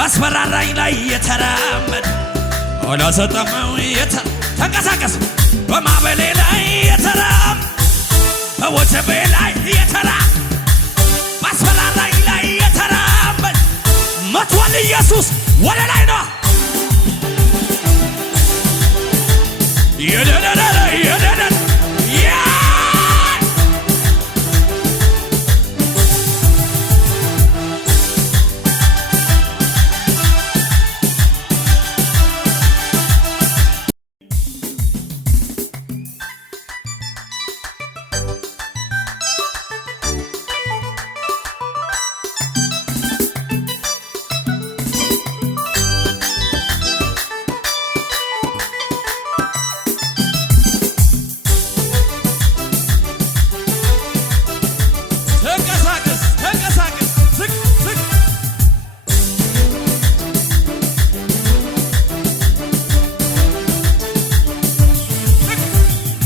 ባስፈራራኝ ላይ የተራመደ አላሰጠመው ተንቀሳቀስ በማዕበሌ ላይ የተራመደ በወጀቤ ላይ ባስፈራራኝ ላይ የተራመደ መጥቷል ኢየሱስ ወደ ላይ ነው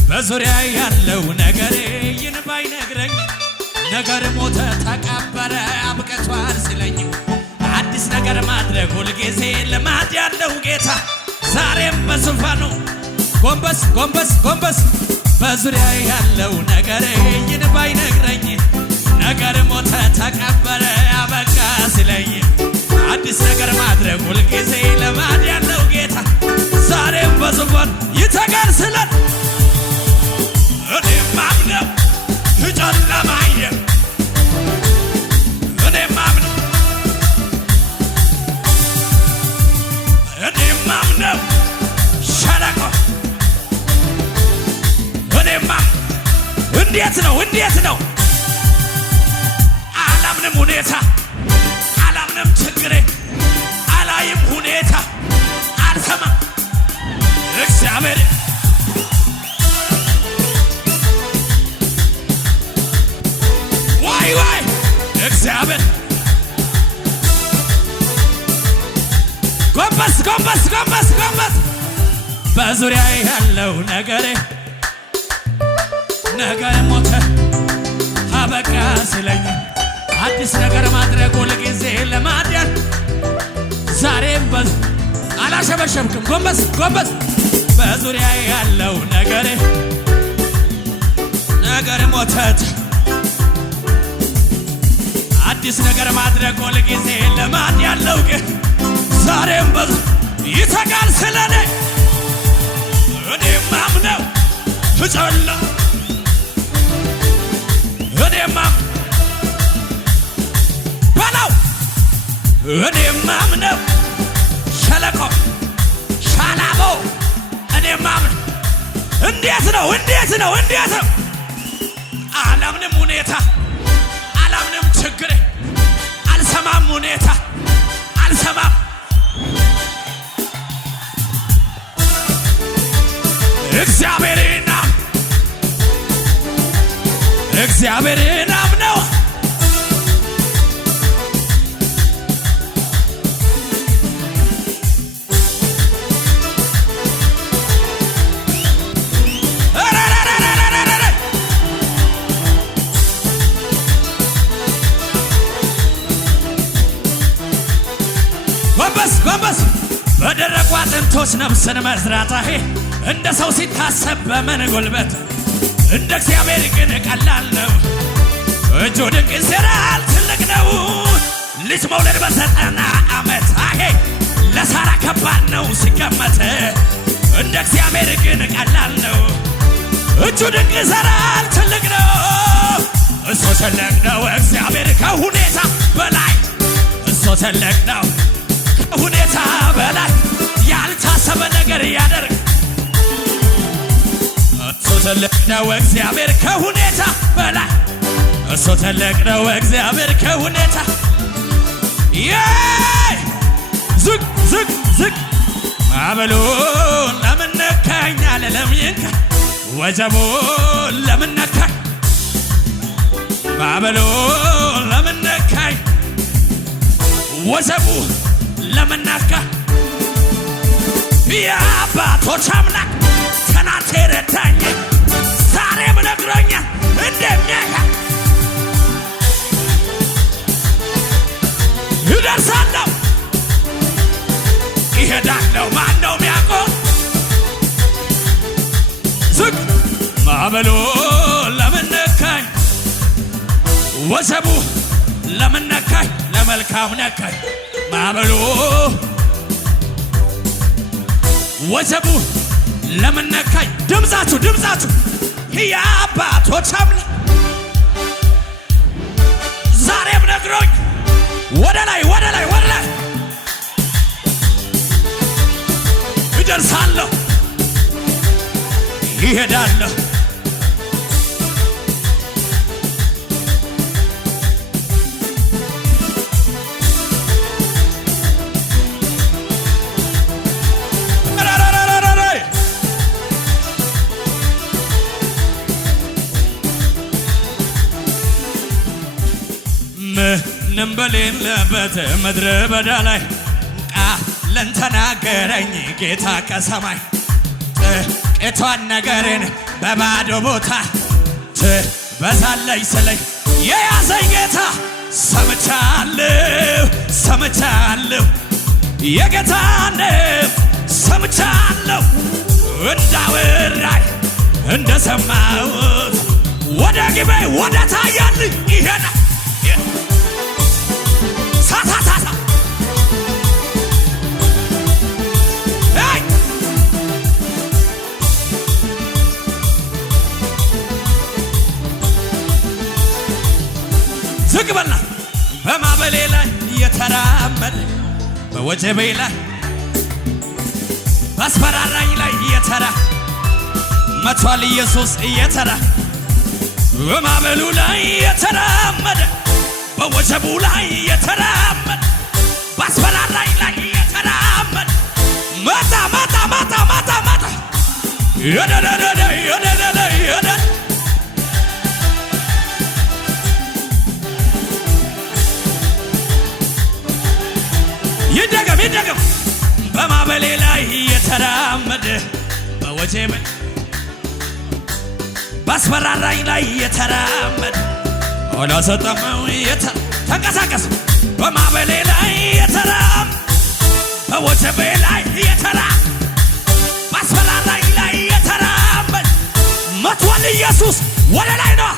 በዙሪያ ያለው ነገሬ ይንባይ ነግረኝ ነገር ሞተ ተቀበረ አብቀቷል ሲለኝ አዲስ ነገር ማድረግ ሁልጊዜ ልማድ ያለው ጌታ ዛሬም በዙፋኑ ጎንበስ ጎንበስ ጎንበስ በዙሪያ ያለው ነገሬ ይንባይ ነግረኝ ነገር ሞተ ተቀበረ አበቃ ሲለኝ አዲስ ነገር ማድረግ ሁልጊዜ ልማድ ያለው ጌታ ዛሬም በዙፋኑ ይተጋል ስለን እኔ ማምነው ጨለማዬ እኔ ማምነው ሸለቆ እንዴት ነው አላምንም ሁኔታ አላምንም ችግሬ አላይም ሁኔታ አልሰማም እግዚአብሔር ዋይ እግዚአብሔር ጎንበስ ጎንበስ ጎንበስ ጎንበስ በዙሪያ ያለው ነገሬ ነገር ሞተ አበቃ ሲለኝ አዲስ ነገር ማድረግ ሁልጊዜ ለማድረግ ዛሬም አላሸበሸብክም ጎንበስ ጎንበስ በዙሪያ ያለው ነገሬ ነገር ሞተ አዲስ ነገር ማድረግ ሁልጊዜ ልማድ ያለው ግን ዛሬም ይተጋል ስለኔ እኔ ማምነው ፍጨላ እኔ በላው እኔ ማምነው ሸለቆ ሻላቦ እኔ ማምነው እንዴት ነው አላምንም ሁኔታ አላምንም ችግሬ አልሰማም ሁኔታ አልሰማም እግዚአብሔርን አምነው ጎንበስ በደረቁ አጥንቶች ነፍስን መዝራታሄ እንደ ሰው ሲታሰብ በምን ጉልበት እንደ እግዚአብሔር ግን ቀላል ነው እጁ ድንቅ ይሠራል ትልቅ ነው ልጅ መውለድ በ90 ዓመት አሄ ለሳራ ከባድ ነው ሲገመት እንደ እግዚአብሔር ግን ቀላል ነው እጁ ድንቅ ይሠራል ትልቅ ነው እሱ ትልቅ ነው እግዚአብሔር ከሁኔታ በላይ እሱ ትልቅ ነው ከሁኔታ በላይ ያልታሰበ ነገር ያደርግ እሱ ትልቅ ነው እግዚአብሔር ከሁኔታ በላይ እሱ ትልቅ ነው እግዚአብሔር ከሁኔታ ዝቅ ዝቅ ዝቅ ማዕበሉ ለምን ነካኝ አልልም ይንካ ወጀቡ ለምን ነካኝ ማዕበሉ ለምን ነካኝ ወጀቡ ለምን ነካኝ የአባቶች አምላክ ትናንት ረዳኝ ዛሬም ነግሮኛል እንደሚያውቅ እደርሳለሁ ይሄዳለሁ ማነው ሚያቆም? ዝቅ ማዕበሉ ለምን ነካኝ? ወጀቡ ለምን ነካኝ? ለመልካም ነካኝ። ማዕበሉ ወጀቡ ለምን ነካኝ? ድምፃችሁ የአባቶች አምላክ ዛሬም ነግሮኝ ወደ ላይ እደርሳለሁ ይሄዳለሁ። ምንም በሌለበት ምድረ በዳ ላይ ቃልን ተናገረኝ ጌታ ከሰማይ። ጥቂቷን ነገርን በባዶ ቦታ ትበዛለች ስለኝ የያዘኝ ጌታ ሰምቻለሁ የጌታን ሰምቻለሁ። እንዳወራኝ እንደሰማሁት ወደ ግቤ ወደ ታያልኝ ይሄዳል። ሳሳሳሳ ዝቅ በላ በማዕበሌ ላይ እየተራመደ በወጀቤ ላይ ባስፈራራኝ ላይ መቷል ኢየሱስ እየተራ በማዕበሉ ላይ እየተራመደ በወጀቡ ላይ እየተራመደ ባስፈራራኝ ላይ እየተራመደ መጣ ይደገም በማዕበሌ ላይ እየተራመደ በወጀቤ ባስፈራራኝ ላይ እየተራመደ አላሰጠመው ተንቀሳቀስ በማዕበሌ ላይ እየተራመደ በወጀቤ ላይ እየተራመደ ባስፈራራኝ ላይ እየተራመደ መቷል ኢየሱስ ወደ ላይ ነው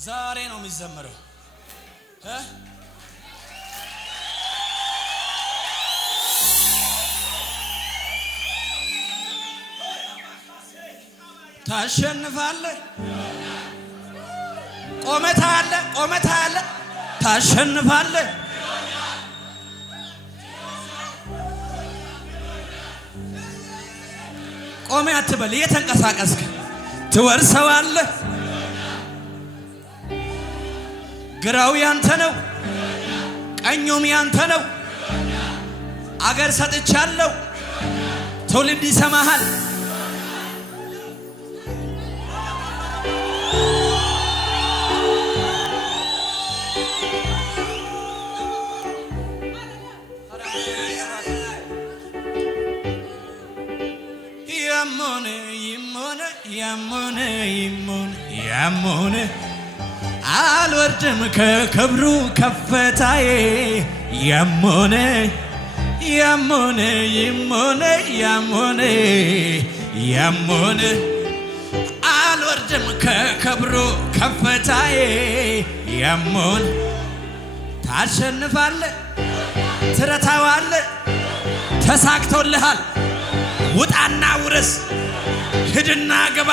ዛሬ ነው የሚዘመረው። ታሸንፋለህ። ቆመታለህ ታሸንፋለህ። ቆሜ አትበል፣ እየተንቀሳቀስክ ትወርሰዋለህ። ግራው ያንተ ነው፣ ቀኙም ያንተ ነው። አገር ሰጥቻለሁ፣ ትውልድ ይሰማሃል። ያሞነ አልወርድም ከክብሩ ከፍታዬ ያሞነ አልወርድም ከክብሩ ከፍታዬ ያሞነ ታሸንፋለህ፣ ትረታዋለህ። ተሳክቶልሃል። ውጣና ውረስ፣ ሂድና ግባ።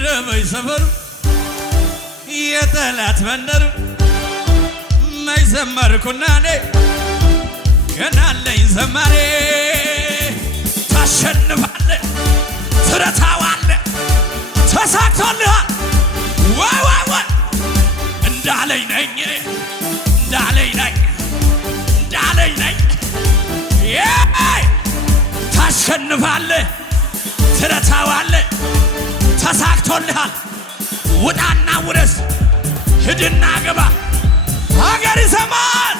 ገረመኝ ሰፈሩ የጠላት መንደሩ መይዘመርኩና እኔ ገና አለኝ ዘማሬ ታሸንፋለህ ትረታዋለህ ተሳክቶልሃል ወይ እንዳለኝ ነኝ ታሸንፋለህ ትረታዋለህ ተሳክቶልሃል ውጣና ውረስ ሂድና ግባ ሀገር ይሰማል